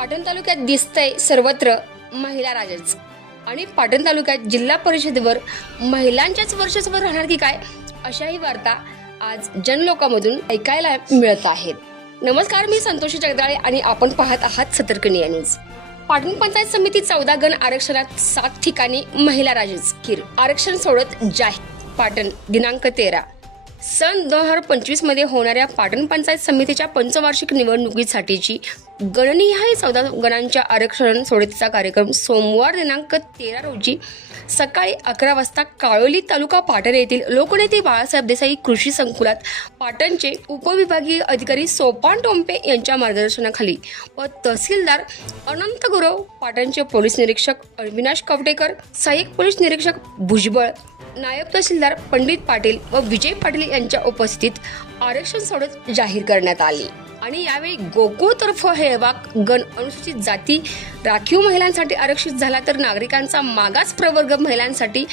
पाटण तालुक्यात दिसतंय सर्वत्र महिला राजच. आणि पाटण तालुक्यात जिल्हा परिषदेवर महिलांच्याच वर्चस्व राहणार की काय अशाही वार्ता आज जनलोकामधून ऐकायला मिळत आहेत. नमस्कार मी संतोषी जगदाळे आणि आपण पाहत आहात सतर्क न्यूज. पाटण पंचायत समिती चौदा गण आरक्षणात सात ठिकाणी महिला राजेच. किर आरक्षण सोडत जाहीर. पाटण दिनांक तेरा. सन दोन हजार पंचवीसमध्ये होणाऱ्या पाटण पंचायत समितीच्या पंचवार्षिक निवडणुकीसाठीची गणनिहाय चौदा गणांच्या आरक्षण सोडतीचा कार्यक्रम सोमवार दिनांक तेरा रोजी सकाळी अकरा वाजता काळोली तालुका पाटण येथील लोकनेते बाळासाहेब देसाई कृषी संकुलात पाटणचे उपविभागीय अधिकारी सोपान टोंपे यांच्या मार्गदर्शनाखाली व तहसीलदार अनंत गुरव पाटणचे पोलीस निरीक्षक अविनाश कवटेकर सहाय्यक पोलीस निरीक्षक भुजबळ नायब तहसीलदार पंडित पाटील व विजय पाटील यांच्या उपस्थितीत आरक्षण सोडत जाहीर करण्यात आली. आणि यावेळी गोकुळतर्फ हेळवाक गण अनुसूचित जाती राखीव महिलांसाठी आरक्षित झाला तर नागरिकांचा मागास प्रवर्ग महिलांसाठी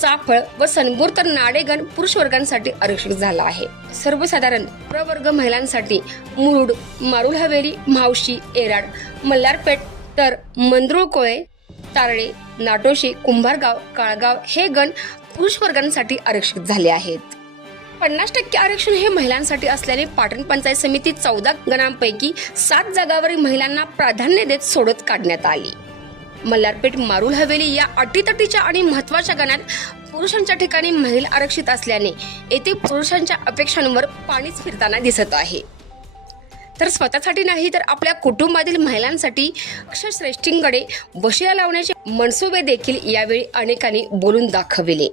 चाफळ व सनबूर तर नाडेगण पुरुष वर्गांसाठी आरक्षित झाला आहे. सर्वसाधारण प्रवर्ग महिलांसाठी मुरुड मारुल हवेली मावशी एराड मल्हारपेठ तर मंद्रुळकोळे तारळे नाटोशी कुंभारगाव काळगाव हे गण पुरुष वर्गांसाठी आरक्षित झाले आहेत. पन्नास टक्के आरक्षण हे महिलांसाठी असल्याने पाटण पंचायत समिती चौदा गणांपैकी सात जागावरील महिलांना प्राधान्य देत सोडत काढण्यात आली. मल्हारपेठ मारुल हवेली या अटीतटीच्या आणि महत्त्वाच्या गणात पुरुषांच्या ठिकाणी महिला आरक्षित असल्याने येथे पुरुषांच्या अपेक्षांवर पाणीच फिरताना दिसत आहे. तर स्वतःसाठी नाही तर आपल्या कुटुंबातील महिलांसाठी अक्षरश्रेष्ठींकडे वशिला लावण्याचे मनसुबे देखील यावेळी अनेकांनी बोलून दाखविले.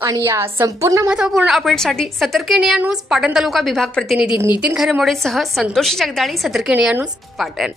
आणि या संपूर्ण महत्त्वपूर्ण अपडेटसाठी सतर्किणी न्यूज पाटण तालुका विभाग प्रतिनिधी नितीन खरेमोडेसह संतोषी जगदाळी सतर्किणी न्यूज पाटण.